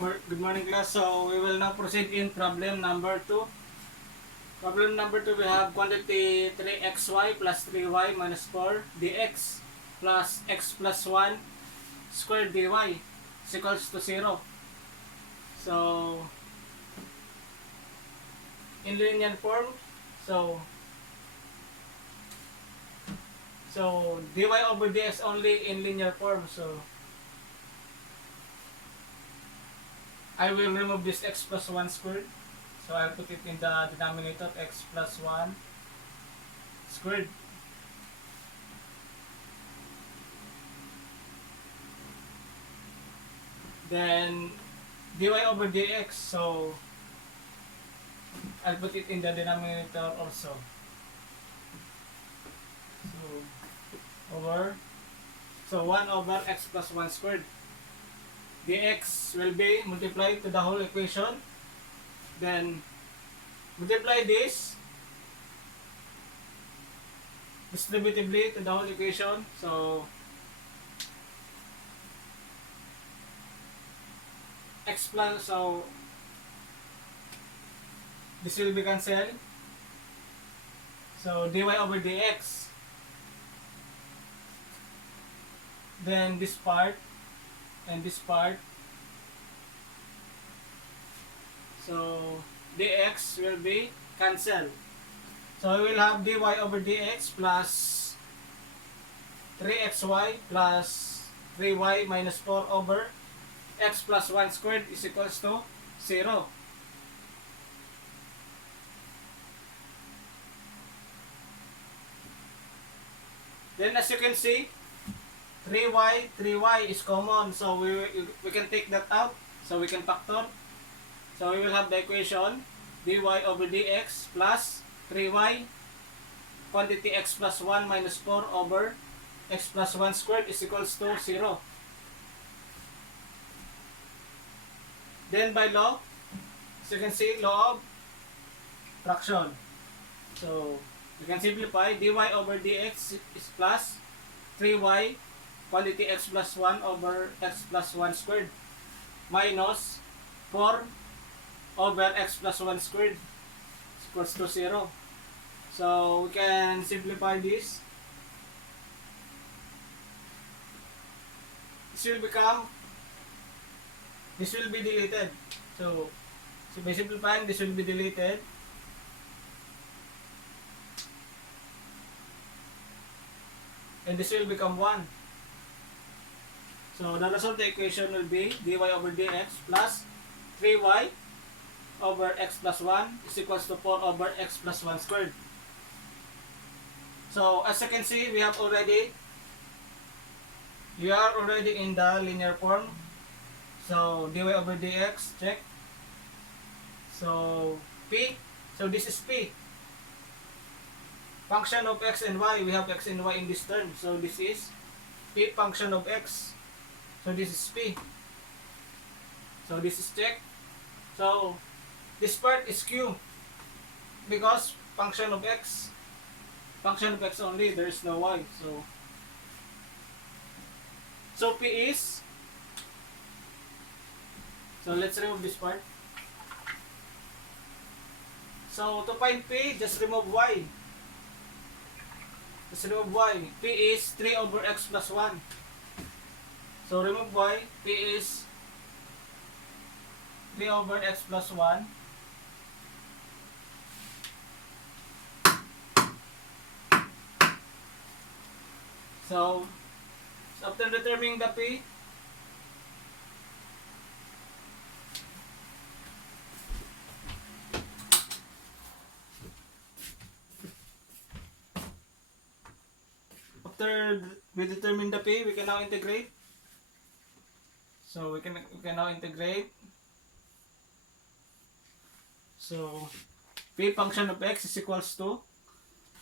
Good morning, class. So we will now proceed in problem number 2. Problem number 2, we have quantity 3xy plus 3y minus 4 dx plus x plus 1 squared dy is equals to 0. So in linear form, so dy over dx only in linear form. So I will remove this x plus 1 squared. So I'll put it in the denominator, x plus 1 squared. Then dy over dx, so I'll put it in the denominator also. So 1 over x plus 1 squared. Dx will be multiplied to the whole equation. Then multiply this distributively to the whole equation. So x plus, so this will be cancelled. So dy over dx. Then this part and this part. So dx will be cancelled. So we will have dy over dx plus 3xy plus 3y minus 4 over x plus 1 squared is equals to 0. Then as you can see, 3y is common, so we can take that out, so we can factor. So we will have the equation dy over dx plus 3y quantity x plus 1 minus 4 over x plus 1 squared is equals to 0. Then by law, as you can see, law of fraction. So you can simplify dy over dx is plus 3y quantity x plus 1 over x plus 1 squared minus 4 over x plus 1 squared is equals to 0. So we can simplify this. This will be deleted. So by simplifying, this will be deleted. And this will become 1. So the result of the equation will be dy over dx plus 3y over x plus 1 is equals to 4 over x plus 1 squared. So as you can see, we are already in the linear form. So dy over dx, check. So p, so this is p. Function of x and y, we have x and y in this term. So this is p function of x. So this is p. So this is check. So this part is q because function of x only, there is no y. So p is, so let's remove this part. So to find p, just remove y. P is 3 over x plus 1. So remove y. P is 3 over x plus 1. So after determining the p, after we determine the p, we can now integrate. So we can now integrate. So p function of x is equals to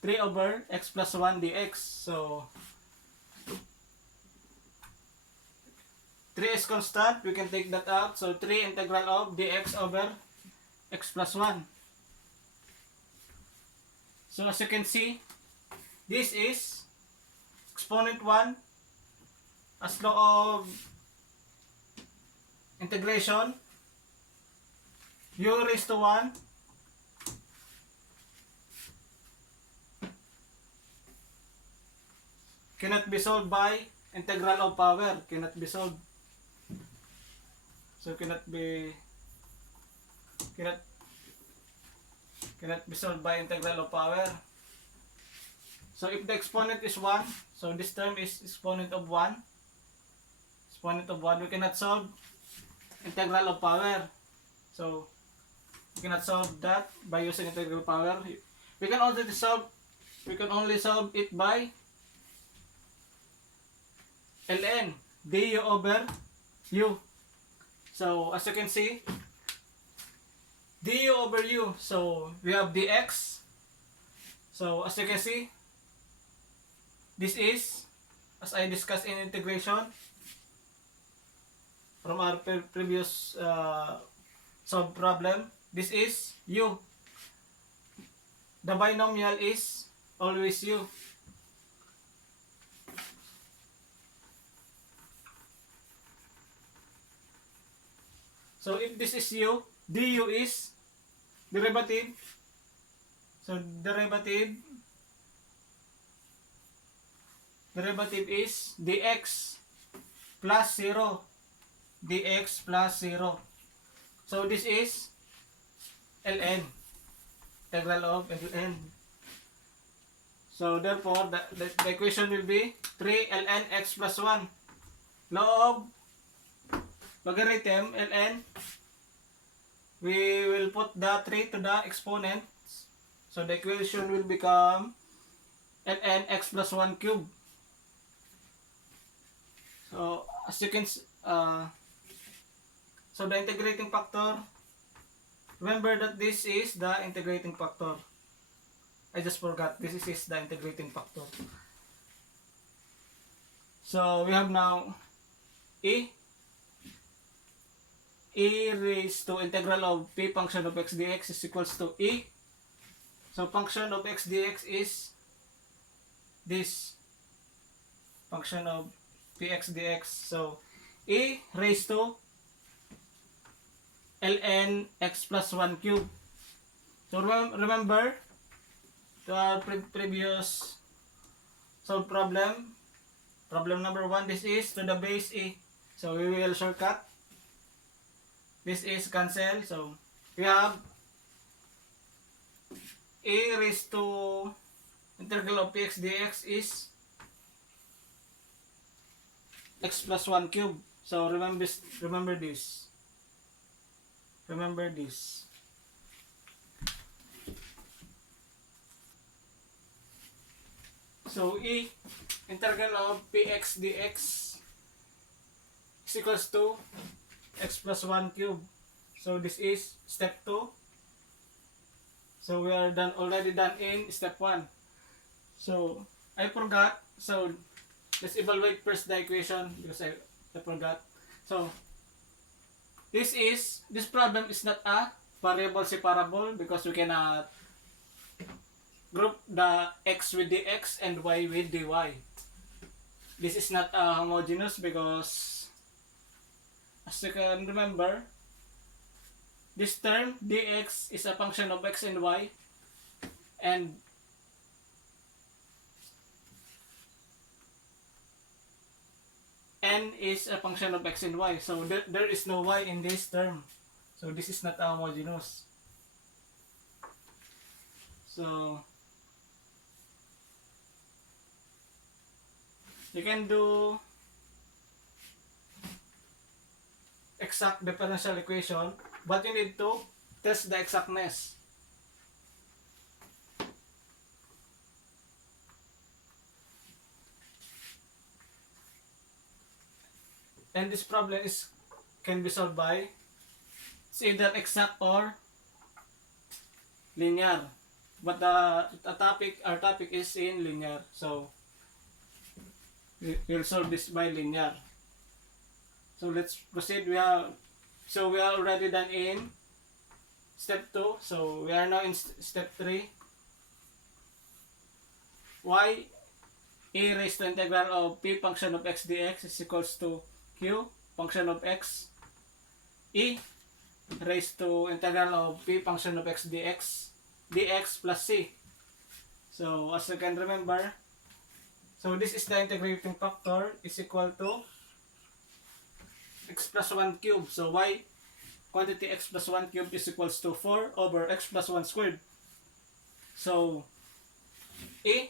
3 over x plus 1 dx. So 3 is constant, we can take that out. So 3 integral of dx over x plus 1. So as you can see, this is exponent 1 as law of integration u raised to 1 cannot be solved by integral of power. Cannot be solved. So cannot be solved by integral of power. So if the exponent is 1, so this term is exponent of 1. Exponent of 1, we cannot solve integral of power. So we cannot solve that by using integral of power. We can only solve it by ln du over u. So as you can see, du over u, so we have dx. So as you can see, this is, as I discussed in integration from our previous solved problem, this is u. The binomial is always u. So if this is u, du is derivative. So derivative is dx plus 0. Dx plus 0. So this is ln. Integral of ln. So therefore the equation will be 3 ln x plus 1. Law of logarithm ln, we will put the 3 to the exponent. So the equation will become ln x plus 1 cube. So as you can so the integrating factor, remember that this is the integrating factor. I just forgot, this is the integrating factor. So we have now e raised to integral of p function of x dx is equals to e. So function of x dx is this function of px dx. So e raised to ln x plus 1 cube. So remember the previous solved problem number 1, this is to the base e. So we will shortcut. This is cancel. So we have e raised to integral of px dx is x plus 1 cube. So remember this. Remember this. So e integral of px dx is equals to x plus 1 cube. So this is step 2. So we are already done in step 1. So I forgot. So let's evaluate first the equation because I forgot. So this problem is not a variable separable because we cannot group the x with the x and y with the y. This is not homogeneous because, as you can remember, this term dx is a function of x and y, and n is a function of x and y. So there is no y in this term. So this is not homogeneous. So you can do exact differential equation, but you need to test the exactness. And this problem can be solved by, it's either exact or linear. But our topic is in linear. So we'll solve this by linear. So let's proceed. We are already done in step 2. So we are now in step 3. Y e raised to integral of p function of x dx is equals to q function of x e raised to integral of p function of x dx plus c. So as you can remember, so this is the integrating factor is equal to x plus 1 cube. So y quantity x plus 1 cube is equals to 4 over x plus 1 squared. So e,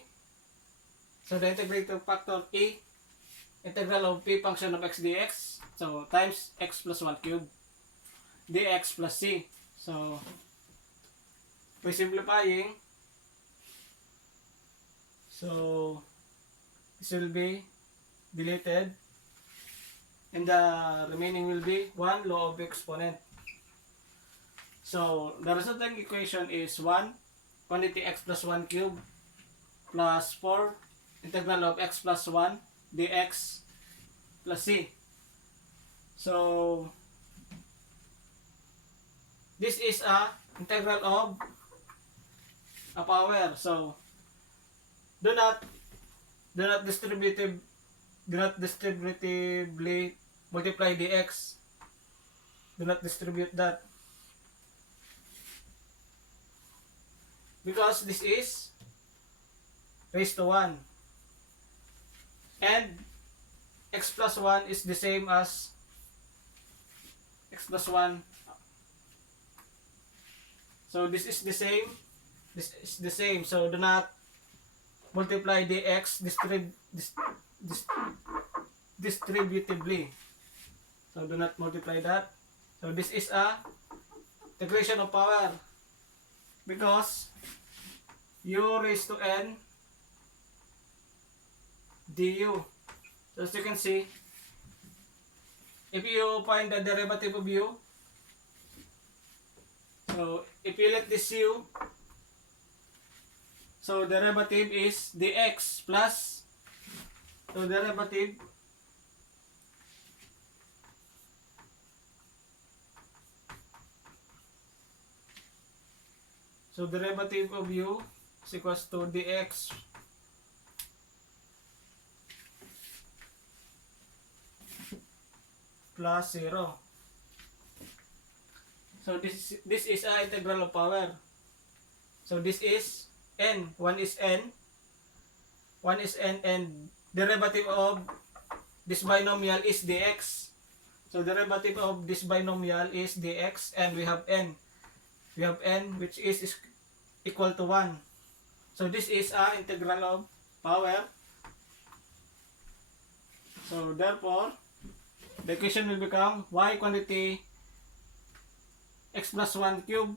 so the integrating factor of e integral of p function of x dx, so times x plus 1 cube dx plus c. So by simplifying, so this will be deleted and the remaining will be 1 law of exponent. So the resulting equation is 1 quantity x plus 1 cube plus 4 integral of x plus 1 dx plus c. So this is a integral of a power. So do not distributively multiply dx. Do not distribute that, because this is raised to 1 and x plus 1 is the same as x plus 1. So this is the same, this is the same, so do not multiply dx distributively. So do not multiply that. So this is a integration of power, because u raised to n du. So as you can see, if you find the derivative of u, so if you let this u, so derivative is dx plus, so derivative of u is equals to dx plus 0. So this is a integral of power. So this is n, 1 is n, and derivative of this binomial is dx. So derivative of this binomial is dx, and we have n. We have n which is equal to 1. So this is a integral of power. So therefore, the equation will become y quantity x plus 1 cube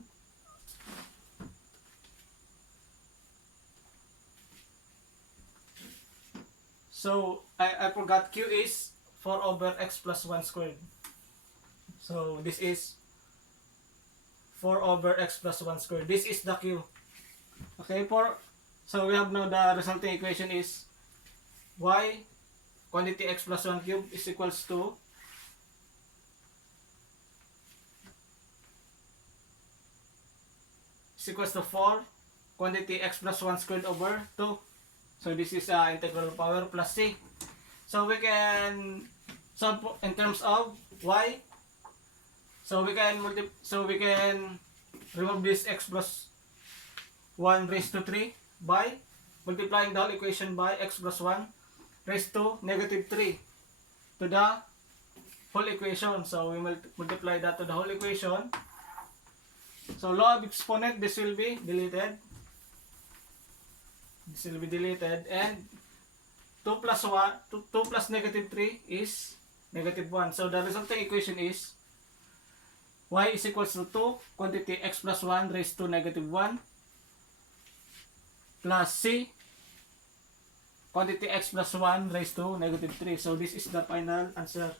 so I forgot q is 4 over x plus 1 squared. So this is 4 over x plus 1 squared. This is the q. Okay, so we have now the resulting equation is y quantity x plus 1 cube is equals to is equals to 4 quantity x plus 1 squared over 2. So this is integral power plus c. So we can solve in terms of y. So we can remove this x plus 1 raised to 3 by multiplying the whole equation by x plus 1 raised to negative 3 to the whole equation. So we multiply that to the whole equation. So law of exponent, this will be deleted. This will be deleted, and 2 plus negative 3 is negative 1. So the resulting equation is y is equals to 2 quantity x plus 1 raised to negative 1 plus c quantity x plus 1 raised to negative 3. So this is the final answer.